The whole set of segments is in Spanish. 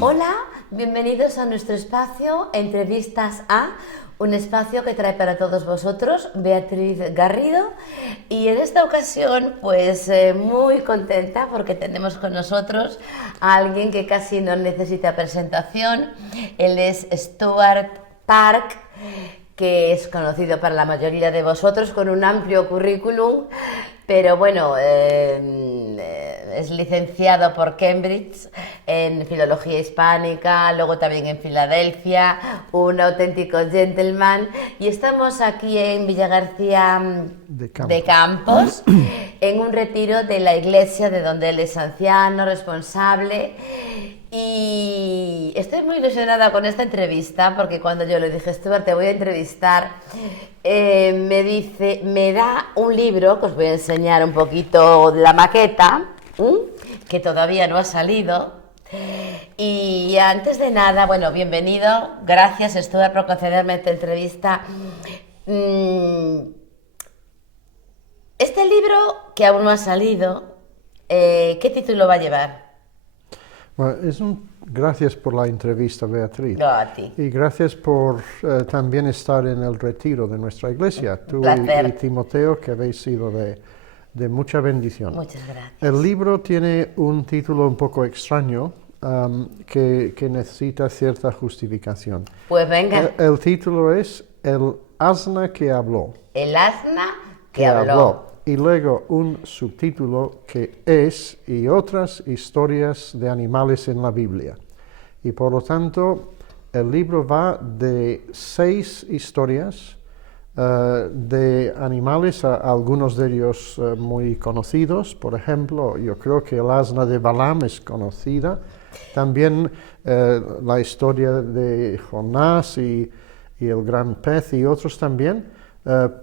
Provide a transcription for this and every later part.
Hola, bienvenidos a nuestro espacio Entrevistas a, un espacio que trae para todos vosotros Beatriz Garrido, y en esta ocasión pues muy contenta porque tenemos con nosotros a alguien que casi no necesita presentación. Él es Stuart Park, que es conocido para la mayoría de vosotros con un amplio currículum, pero bueno, es licenciado por Cambridge en Filología Hispánica, luego también en Filadelfia, un auténtico gentleman, y estamos aquí en Villagarcía de Campos, en un retiro de la iglesia de donde él es anciano, responsable. Y estoy muy ilusionada con esta entrevista porque cuando yo le dije, Stuart, te voy a entrevistar, me da un libro que os voy a enseñar un poquito de la maqueta, que todavía no ha salido. Y antes de nada, bueno, bienvenido, gracias Stuart por concederme esta entrevista. Este libro, que aún no ha salido, ¿qué título va a llevar? Bueno, gracias por la entrevista, Beatriz. No, a ti. Y gracias por también estar en el retiro de nuestra iglesia. Tú y Timoteo, que habéis sido de mucha bendición. Muchas gracias. El libro tiene un título un poco extraño que necesita cierta justificación. Pues venga. El título es El asna que habló. El asna que habló. Y luego un subtítulo que es y otras historias de animales en la Biblia. Y por lo tanto, el libro va de 6 historias de animales, algunos de ellos muy conocidos. Por ejemplo, yo creo que el asna de Balaam es conocida. También la historia de Jonás y el gran pez y otros también.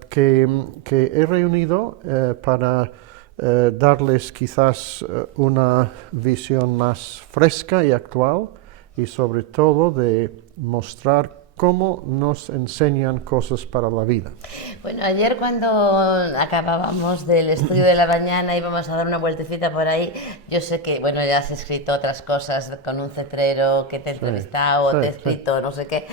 Que he reunido para darles quizás una visión más fresca y actual y sobre todo de mostrar cómo nos enseñan cosas para la vida. Bueno, ayer cuando acabábamos del estudio de la mañana íbamos a dar una vueltecita por ahí. Yo sé que, bueno, ya has escrito otras cosas con un cetrero que te he entrevistado, te he escrito no sé qué.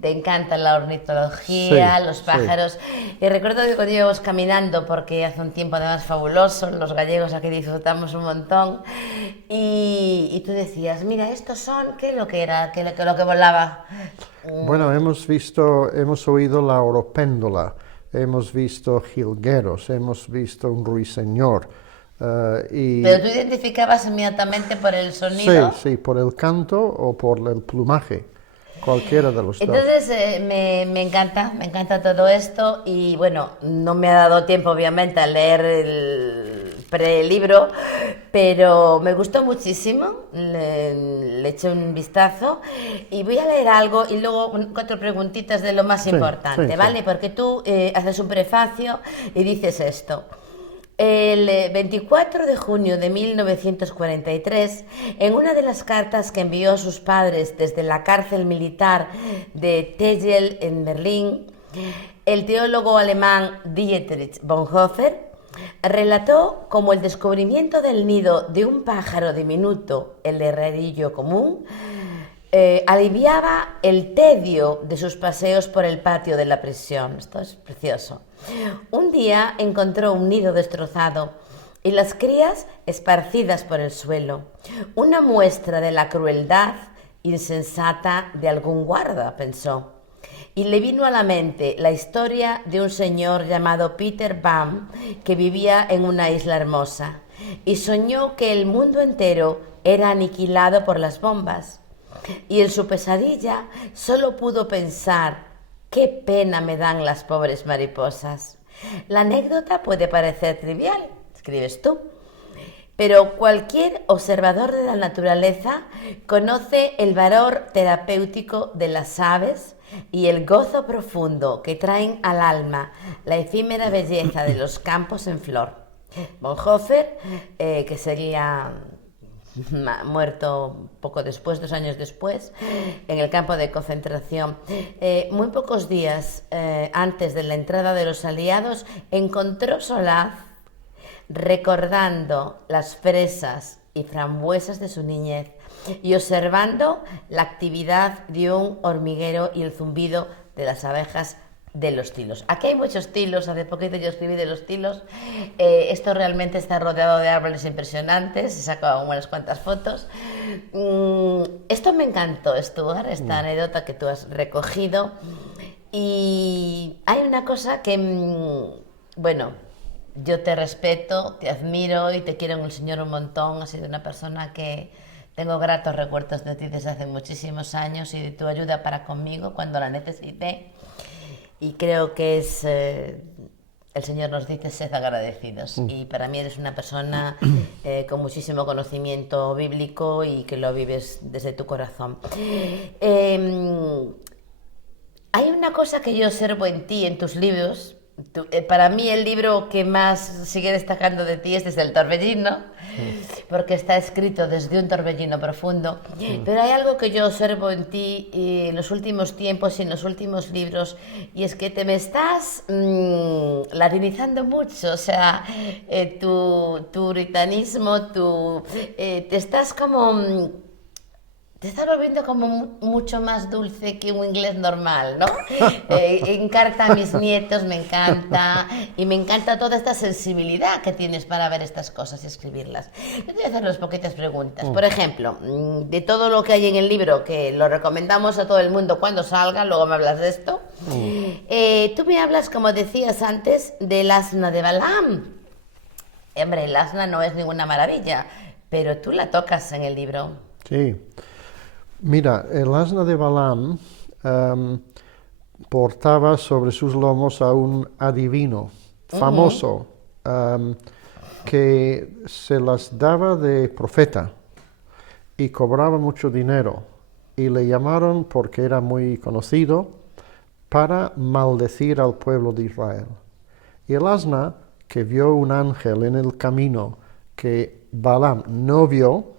Te encanta la ornitología, los pájaros. Y recuerdo que cuando íbamos caminando, porque hace un tiempo además fabuloso, los gallegos aquí disfrutamos un montón, y tú decías, mira, estos son, ¿qué es lo que era? ¿Qué lo que volaba? Bueno, hemos oído la oropéndola, hemos visto jilgueros, hemos visto un ruiseñor. Pero tú identificabas inmediatamente por el sonido. Sí, por el canto o por el plumaje, cualquiera de los dos. Entonces me encanta todo esto, y bueno, no me ha dado tiempo obviamente a leer el prelibro, pero me gustó muchísimo, le eché un vistazo y voy a leer algo y luego 4 preguntitas de lo más importante, ¿vale? Porque tú haces un prefacio y dices esto. El 24 de junio de 1943, en una de las cartas que envió a sus padres desde la cárcel militar de Tegel en Berlín, el teólogo alemán Dietrich Bonhoeffer relató cómo el descubrimiento del nido de un pájaro diminuto, el herrerillo común, aliviaba el tedio de sus paseos por el patio de la prisión. Esto es precioso. Un día encontró un nido destrozado y las crías esparcidas por el suelo, una muestra de la crueldad insensata de algún guarda, pensó. Y le vino a la mente la historia de un señor llamado Peter Baum que vivía en una isla hermosa y soñó que el mundo entero era aniquilado por las bombas. Y en su pesadilla solo pudo pensar: qué pena me dan las pobres mariposas. La anécdota puede parecer trivial, escribes tú, pero cualquier observador de la naturaleza conoce el valor terapéutico de las aves y el gozo profundo que traen al alma la efímera belleza de los campos en flor. Bonhoeffer, que sería muerto poco después, 2 años después, en el campo de concentración. Muy pocos días antes de la entrada de los aliados, encontró solaz recordando las fresas y frambuesas de su niñez, y observando la actividad de un hormiguero y el zumbido de las abejas de los tilos. Aquí hay muchos tilos, hace poquito yo escribí de los tilos. Esto realmente está rodeado de árboles impresionantes, he sacado unas cuantas fotos. Esto me encantó, Stuart, esta anécdota que tú has recogido. Y hay una cosa que, bueno, yo te respeto, te admiro y te quiero en el Señor un montón. Has sido una persona que tengo gratos recuerdos de ti desde hace muchísimos años y de tu ayuda para conmigo cuando la necesité. Y creo que es, el Señor nos dice, sed agradecidos. Y para mí eres una persona con muchísimo conocimiento bíblico y que lo vives desde tu corazón. Hay una cosa que yo observo en ti, en tus libros. Para mí el libro que más sigue destacando de ti es Desde el Torbellino, porque está escrito desde un torbellino profundo. Pero hay algo que yo observo en ti en los últimos tiempos y en los últimos libros, y es que te me estás latinizando mucho. O sea, tu britanismo, te estás como... Te estás volviendo como mucho más dulce que un inglés normal, ¿no? Encarta a mis nietos, me encanta, y me encanta toda esta sensibilidad que tienes para ver estas cosas y escribirlas. Yo te voy a hacer unas poquitas preguntas. Por ejemplo, de todo lo que hay en el libro, que lo recomendamos a todo el mundo cuando salga, luego me hablas de esto. Tú me hablas, como decías antes, del asna de Balaam. Hombre, el asna no es ninguna maravilla, pero tú la tocas en el libro. Sí. Mira, el asna de Balaam portaba sobre sus lomos a un adivino famoso que se las daba de profeta y cobraba mucho dinero, y le llamaron, porque era muy conocido, para maldecir al pueblo de Israel. Y el asna, que vio un ángel en el camino que Balaam no vio,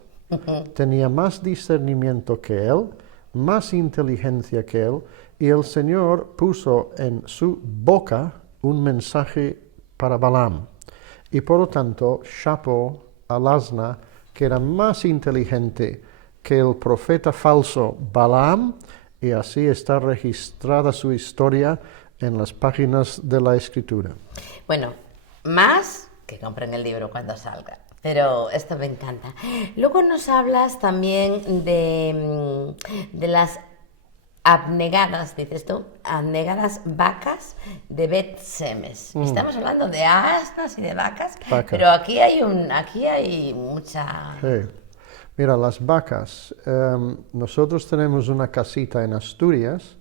tenía más discernimiento que él, más inteligencia que él, y el Señor puso en su boca un mensaje para Balaam. Y por lo tanto, chapó al asna, que era más inteligente que el profeta falso Balaam, y así está registrada su historia en las páginas de la Escritura. Bueno, más que compren el libro cuando salga. Pero esto me encanta. Luego nos hablas también de las abnegadas, dices tú, abnegadas vacas de Bet-Semes. Estamos hablando de asnas y de vacas, pero aquí hay mucha... Sí. Mira, las vacas. Nosotros tenemos una casita en Asturias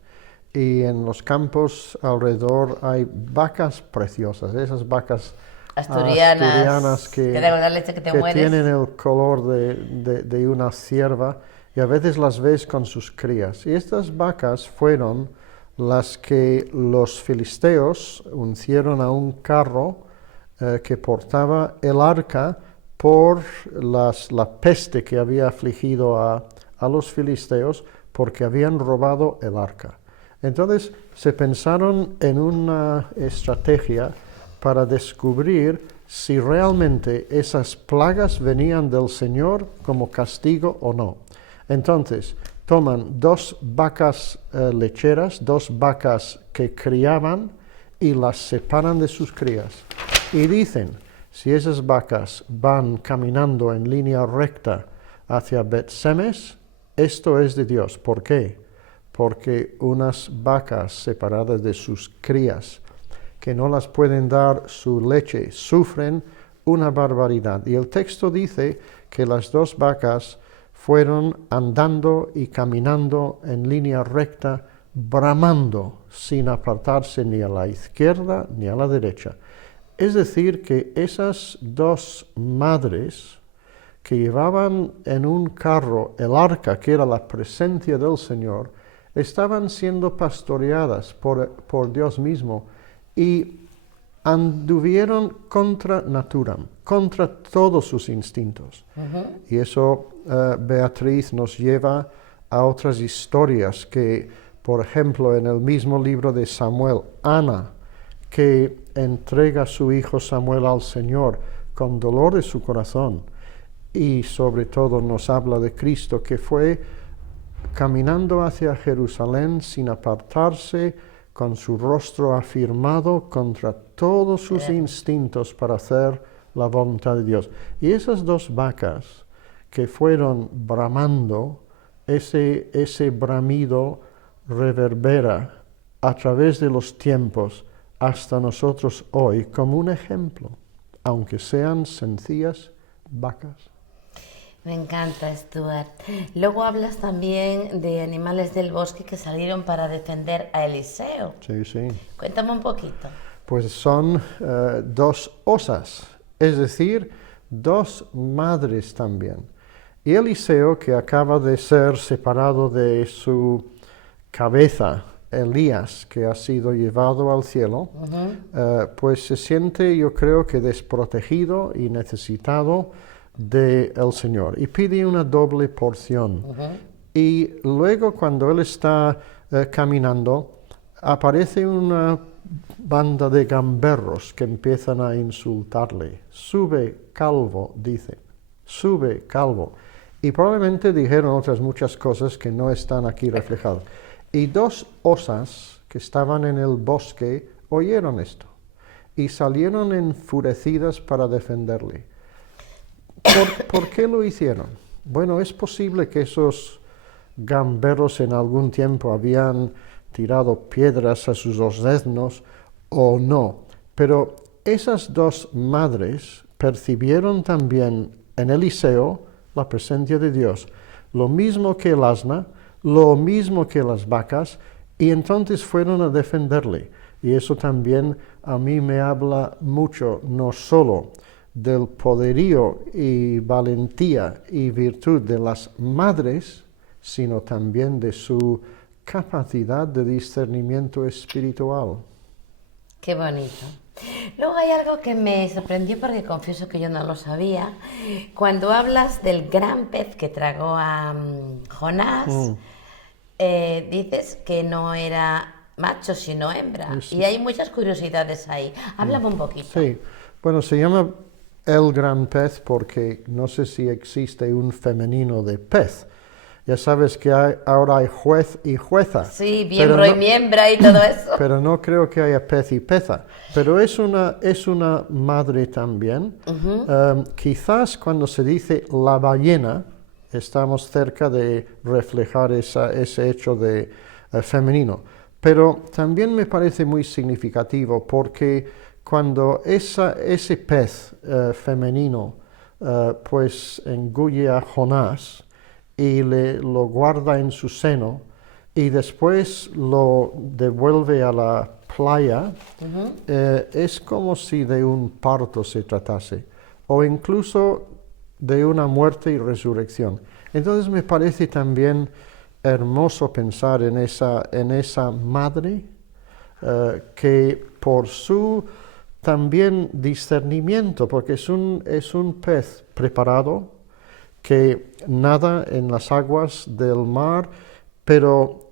y en los campos alrededor hay vacas preciosas, esas vacas asturianas que dan una leche que te mueres. Tienen el color de una cierva, y a veces las ves con sus crías. Y estas vacas fueron las que los filisteos uncieron a un carro que portaba el arca por la peste que había afligido a los filisteos, porque habían robado el arca. Entonces se pensaron en una estrategia para descubrir si realmente esas plagas venían del Señor como castigo o no. Entonces, toman 2 vacas lecheras, 2 vacas que criaban, y las separan de sus crías. Y dicen, si esas vacas van caminando en línea recta hacia Bet-Semes, esto es de Dios. ¿Por qué? Porque unas vacas separadas de sus crías, que no las pueden dar su leche, sufren una barbaridad. Y el texto dice que las 2 vacas fueron andando y caminando en línea recta, bramando, sin apartarse ni a la izquierda ni a la derecha. Es decir, que esas 2 madres que llevaban en un carro el arca, que era la presencia del Señor, estaban siendo pastoreadas por Dios mismo, y anduvieron contra naturam, contra todos sus instintos. Y eso, Beatriz, nos lleva a otras historias que, por ejemplo, en el mismo libro de Samuel, Ana, que entrega a su hijo Samuel al Señor con dolor de su corazón, y sobre todo nos habla de Cristo, que fue caminando hacia Jerusalén sin apartarse, con su rostro afirmado contra todos sus instintos para hacer la voluntad de Dios. Y esas dos vacas que fueron bramando, ese bramido reverbera a través de los tiempos hasta nosotros hoy como un ejemplo, aunque sean sencillas vacas. Me encanta, Stuart. Luego hablas también de animales del bosque que salieron para defender a Eliseo. Sí, sí. Cuéntame un poquito. Pues son dos osas, es decir, dos madres también. Y Eliseo, que acaba de ser separado de su cabeza, Elías, que ha sido llevado al cielo, pues se siente, yo creo que desprotegido y necesitado del Señor, y pide una doble porción. Y luego, cuando él está caminando, aparece una banda de gamberros que empiezan a insultarle. Sube, calvo, dice. Sube, calvo. Y probablemente dijeron otras muchas cosas que no están aquí reflejadas. Y dos osas que estaban en el bosque oyeron esto y salieron enfurecidas para defenderle. ¿Por qué lo hicieron? Bueno, es posible que esos gamberros en algún tiempo habían tirado piedras a sus asnos o no, pero esas dos madres percibieron también en Eliseo la presencia de Dios, lo mismo que el asna, lo mismo que las vacas, y entonces fueron a defenderle. Y eso también a mí me habla mucho, no solo del poderío y valentía y virtud de las madres, sino también de su capacidad de discernimiento espiritual. Qué bonito. Luego hay algo que me sorprendió porque confieso que yo no lo sabía. Cuando hablas del gran pez que tragó a Jonás, dices que no era macho sino hembra. Sí. Y hay muchas curiosidades ahí. Háblame un poquito. Sí, bueno, se llama el gran pez porque no sé si existe un femenino de pez. Ya sabes que ahora hay juez y jueza. Sí, miembro y miembra y todo eso. Pero no creo que haya pez y peza. Pero es una madre también. Quizás cuando se dice la ballena, estamos cerca de reflejar ese hecho de femenino. Pero también me parece muy significativo porque cuando ese pez femenino pues engulle a Jonás y lo guarda en su seno y después lo devuelve a la playa, es como si de un parto se tratase, o incluso de una muerte y resurrección. Entonces me parece también hermoso pensar en esa madre que por su también discernimiento, porque es un pez preparado que nada en las aguas del mar, pero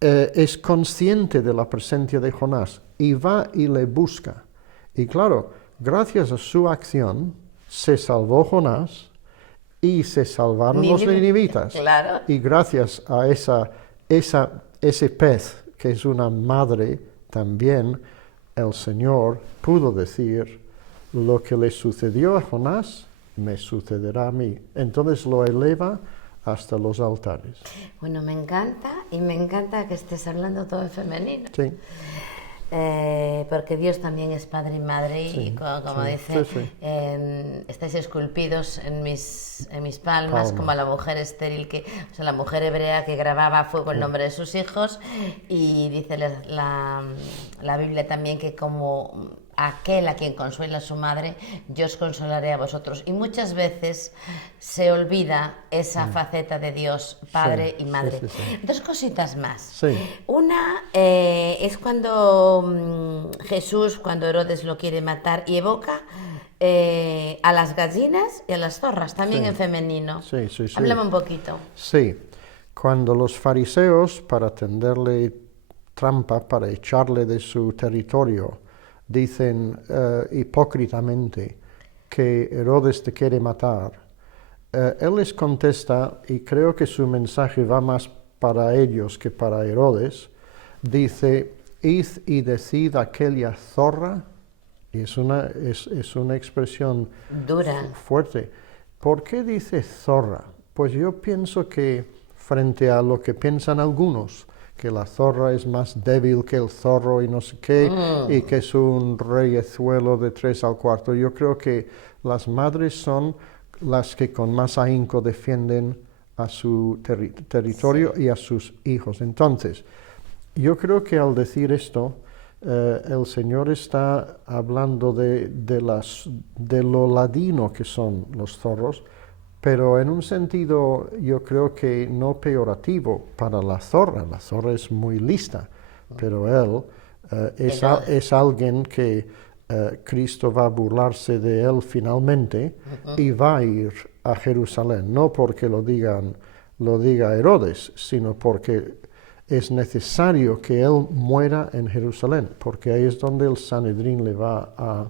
es consciente de la presencia de Jonás y va y le busca. Y claro, gracias a su acción se salvó Jonás y se salvaron los ninivitas. Claro. Y gracias a ese pez, que es una madre también, el Señor pudo decir, lo que le sucedió a Jonás, me sucederá a mí. Entonces lo eleva hasta los altares. Bueno, me encanta, y me encanta que estés hablando todo en femenino. Sí. Porque Dios también es padre y madre, sí, y como dice, estáis esculpidos en mis palmas, como la mujer estéril, la mujer hebrea que grababa a fuego el nombre de sus hijos, y dice la Biblia también que como aquel a quien consuela su madre, yo os consolaré a vosotros. Y muchas veces se olvida esa faceta de Dios, padre y madre. Dos cositas más. Sí. Una es cuando Jesús, cuando Herodes lo quiere matar, y evoca a las gallinas y a las zorras, también en femenino. Sí. Háblame un poquito. Sí. Cuando los fariseos, para tenderle trampa, para echarle de su territorio, dicen hipócritamente que Herodes te quiere matar, él les contesta, y creo que su mensaje va más para ellos que para Herodes. Dice, id y decid a aquella zorra, y es una expresión Dura. fuerte. ¿Por qué dice zorra? Pues yo pienso que frente a lo que piensan algunos, que la zorra es más débil que el zorro y no sé qué, y que es un reyezuelo de 3 al 4, yo creo que las madres son las que con más ahínco defienden a su territorio y a sus hijos. Entonces, yo creo que al decir esto, el Señor está hablando de lo ladino que son los zorros, pero en un sentido yo creo que no peyorativo para la zorra. La zorra es muy lista, pero él es alguien que Cristo va a burlarse de él finalmente y va a ir a Jerusalén, no porque lo diga Herodes, sino porque es necesario que él muera en Jerusalén, porque ahí es donde el Sanedrín le va a...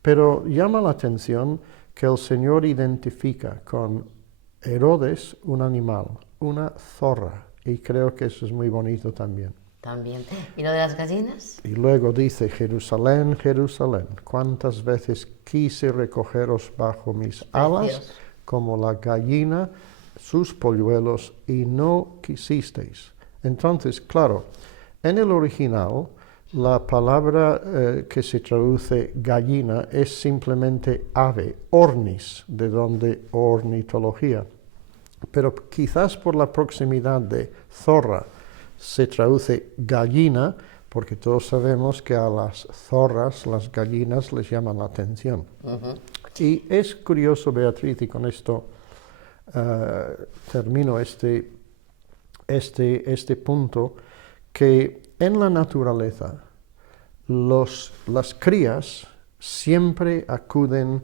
Pero llama la atención que el Señor identifica con Herodes un animal, una zorra, y creo que eso es muy bonito también. También. ¿Y lo de las gallinas? Y luego dice, Jerusalén, Jerusalén, cuántas veces quise recogeros bajo mis alas, como la gallina sus polluelos, y no quisisteis. Entonces, claro, en el original, la palabra que se traduce gallina es simplemente ave, ornis, de donde ornitología. Pero quizás por la proximidad de zorra se traduce gallina, porque todos sabemos que a las zorras, las gallinas, les llaman la atención. Y es curioso, Beatriz, y con esto termino este punto, que en la naturaleza las crías siempre acuden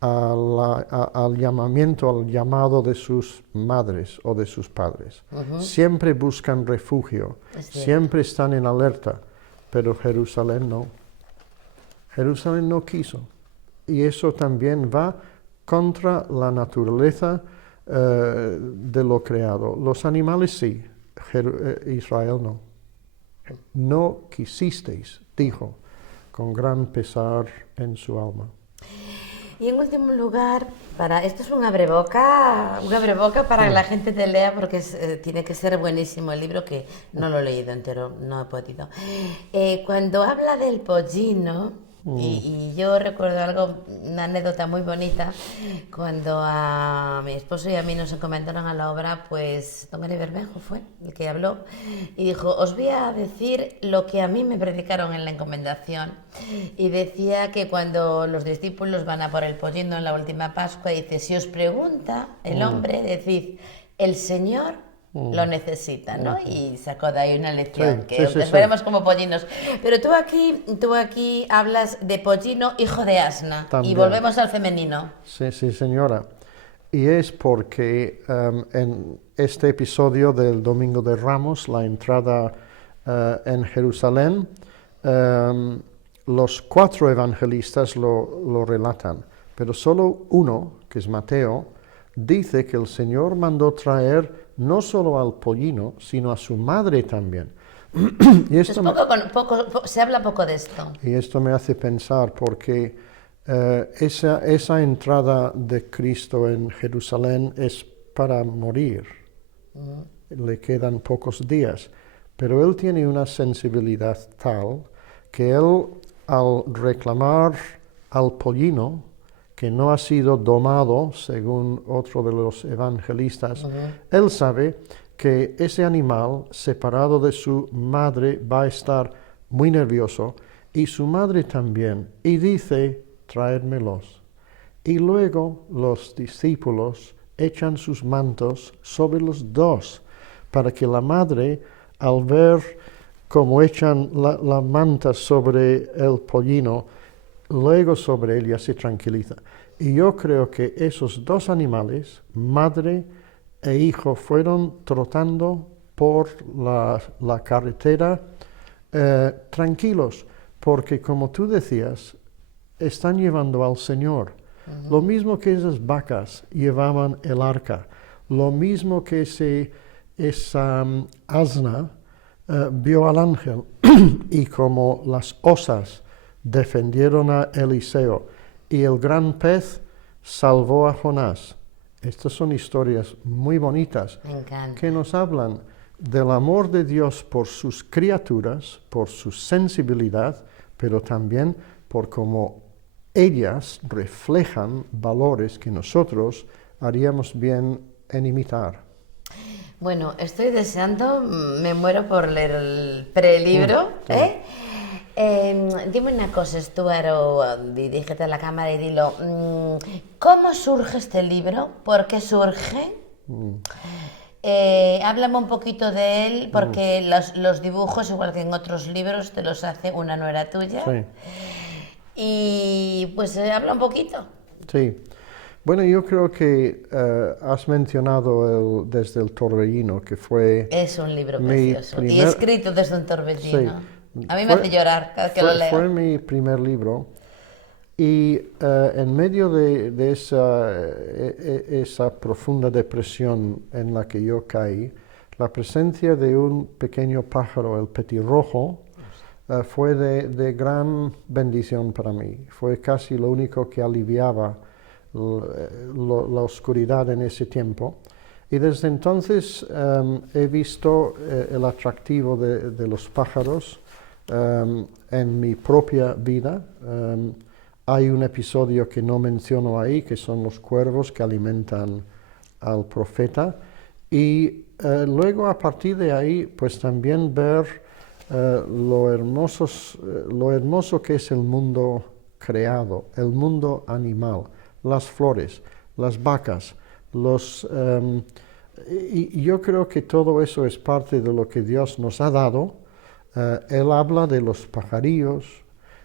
al llamamiento, al llamado de sus madres o de sus padres. Siempre buscan refugio, siempre están en alerta, pero Jerusalén no. Jerusalén no quiso. Y eso también va contra la naturaleza de lo creado. Los animales sí, Israel no. No quisisteis, dijo, con gran pesar en su alma. Y en último lugar, esto es un abreboca para que la gente te lea, porque tiene que ser buenísimo el libro, que no lo he leído entero, no he podido. Cuando habla del pollino, y yo recuerdo una anécdota muy bonita, cuando a mi esposo y a mí nos encomendaron a la obra, pues don Eli Bermejo fue el que habló y dijo, os voy a decir lo que a mí me predicaron en la encomendación, y decía que cuando los discípulos van a por el pollino en la última Pascua, dice, si os pregunta el hombre, decid, el Señor lo necesita, ¿no? Y sacó de ahí una lección, que veremos como pollinos. Pero tú aquí hablas de pollino hijo de asna. También. Y volvemos al femenino. Sí, señora. Y es porque en este episodio del Domingo de Ramos, la entrada en Jerusalén, los 4 evangelistas lo relatan, pero solo uno, que es Mateo, dice que el Señor mandó traer no solo al pollino, sino a su madre también. Y esto se habla poco de esto. Y esto me hace pensar, porque esa entrada de Cristo en Jerusalén es para morir. Le quedan pocos días. Pero él tiene una sensibilidad tal que él, al reclamar al pollino, que no ha sido domado, según otro de los evangelistas, él sabe que ese animal, separado de su madre, va a estar muy nervioso, y su madre también, y dice, traédmelos. Y luego los discípulos echan sus mantos sobre los dos, para que la madre, al ver cómo echan la manta sobre el pollino, luego sobre ella se tranquiliza. Y yo creo que esos 2 animales, madre e hijo, fueron trotando por la carretera tranquilos, porque como tú decías, están llevando al Señor. Lo mismo que esas vacas llevaban el arca, lo mismo que esa asna vio al ángel y como las osas defendieron a Eliseo y el gran pez salvó a Jonás. Estas son historias muy bonitas que nos hablan del amor de Dios por sus criaturas, por su sensibilidad, pero también por cómo ellas reflejan valores que nosotros haríamos bien en imitar. Bueno, estoy deseando, me muero por leer el prelibro, dime una cosa, Stuart, o dirígete a la cámara y dilo, ¿cómo surge este libro? ¿Por qué surge? Háblame un poquito de él, porque los dibujos, igual que en otros libros, te los hace una nuera tuya. Sí. Y pues habla un poquito. Sí. Bueno, yo creo que has mencionado Desde el Torbellino, que fue... Es un libro precioso. Y escrito desde un torbellino. Sí. A mí me hace llorar cada que lo leo. Fue mi primer libro. Y en medio de esa profunda depresión en la que yo caí, la presencia de un pequeño pájaro, el petirrojo, fue de gran bendición para mí. Fue casi lo único que aliviaba la oscuridad en ese tiempo. Y desde entonces he visto el atractivo de los pájaros en mi propia vida. Hay un episodio que no menciono ahí, que son los cuervos que alimentan al profeta. Y luego a partir de ahí, pues también ver lo hermoso que es el mundo creado, el mundo animal, las flores, las vacas, y yo creo que todo eso es parte de lo que Dios nos ha dado. Él habla de los pajarillos,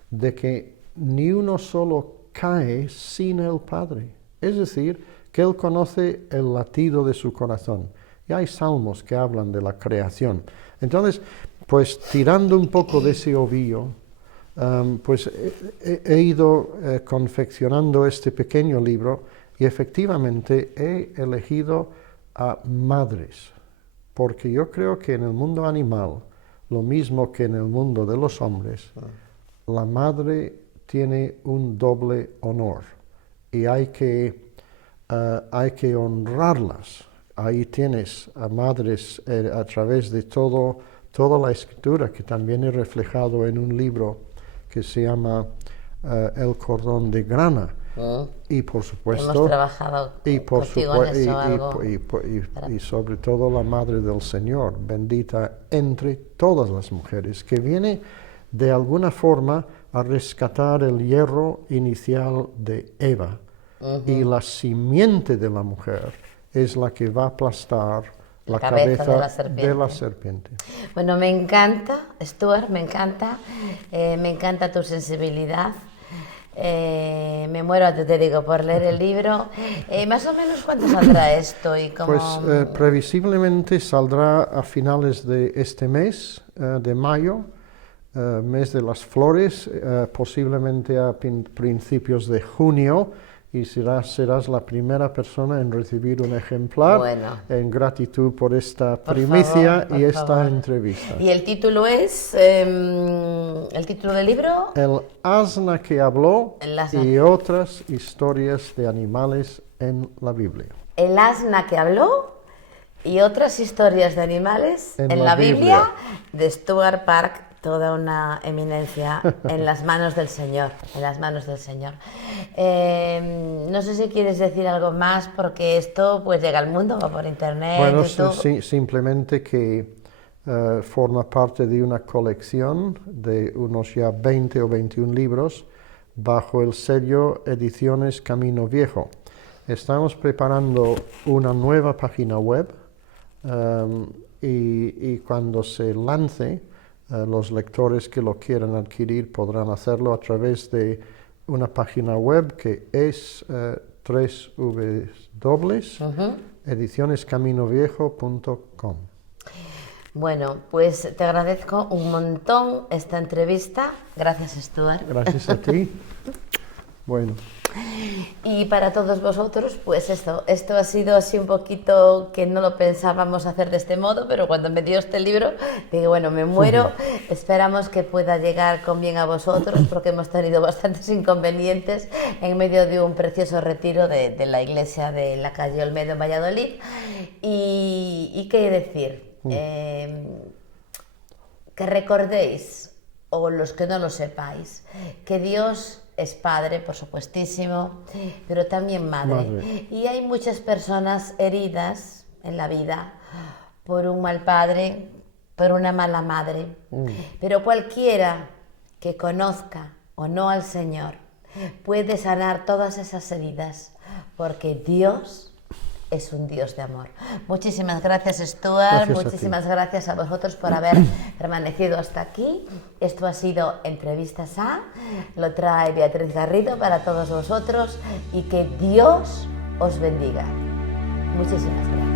de que ni uno solo cae sin el Padre. Es decir, que Él conoce el latido de su corazón. Y hay salmos que hablan de la creación. Entonces, pues tirando un poco de ese ovillo, pues he ido confeccionando este pequeño libro y efectivamente he elegido a madres, porque yo creo que en el mundo animal, lo mismo que en el mundo de los hombres, la madre tiene un doble honor y hay que honrarlas. Ahí tienes a madres a través de toda la escritura, que también he reflejado en un libro que se llama El cordón de grana. Y por supuesto, hemos trabajado contigo en eso algo. Y sobre todo la Madre del Señor, bendita entre todas las mujeres, que viene de alguna forma a rescatar el hierro inicial de Eva. Y la simiente de la mujer es la que va a aplastar la cabeza de la serpiente. Bueno, me encanta, Stuart, me encanta tu sensibilidad. Me muero, te digo, por leer el libro. Más o menos, ¿cuándo saldrá esto? Y cómo... Pues previsiblemente saldrá a finales de este mes, de mayo, mes de las flores, posiblemente a principios de junio, y serás la primera persona en recibir un ejemplar, en gratitud por esta primicia y esta entrevista. ¿Y el título es, el título del libro? El asna que habló y otras historias de animales en la Biblia. El asna que habló y otras historias de animales en la Biblia, de Stuart Park. Toda una eminencia en las manos del Señor, en las manos del Señor. No sé si quieres decir algo más, porque esto pues llega al mundo, va por internet. Bueno, simplemente que forma parte de una colección de unos ya 20 o 21 libros bajo el sello Ediciones Camino Viejo. Estamos preparando una nueva página web y cuando se lance, los lectores que lo quieran adquirir podrán hacerlo a través de una página web que es www.edicionescaminoviejo.com. Bueno, pues te agradezco un montón esta entrevista. Gracias, Stuart. Gracias a ti. Bueno. Y para todos vosotros, pues esto ha sido así un poquito que no lo pensábamos hacer de este modo, pero cuando me dio este libro, dije, bueno, me muero, esperamos que pueda llegar con bien a vosotros, porque hemos tenido bastantes inconvenientes en medio de un precioso retiro de la iglesia de la calle Olmedo en Valladolid. Y qué decir, que recordéis, o los que no lo sepáis, que Dios es padre, por supuestísimo, pero también madre. Y hay muchas personas heridas en la vida por un mal padre, por una mala madre. Pero cualquiera que conozca o no al Señor puede sanar todas esas heridas, porque Dios es un Dios de amor. Muchísimas gracias, Stuart. Muchísimas gracias a vosotros por haber permanecido hasta aquí. Esto ha sido Entrevistas A. Lo trae Beatriz Garrido para todos vosotros y que Dios os bendiga. Muchísimas gracias.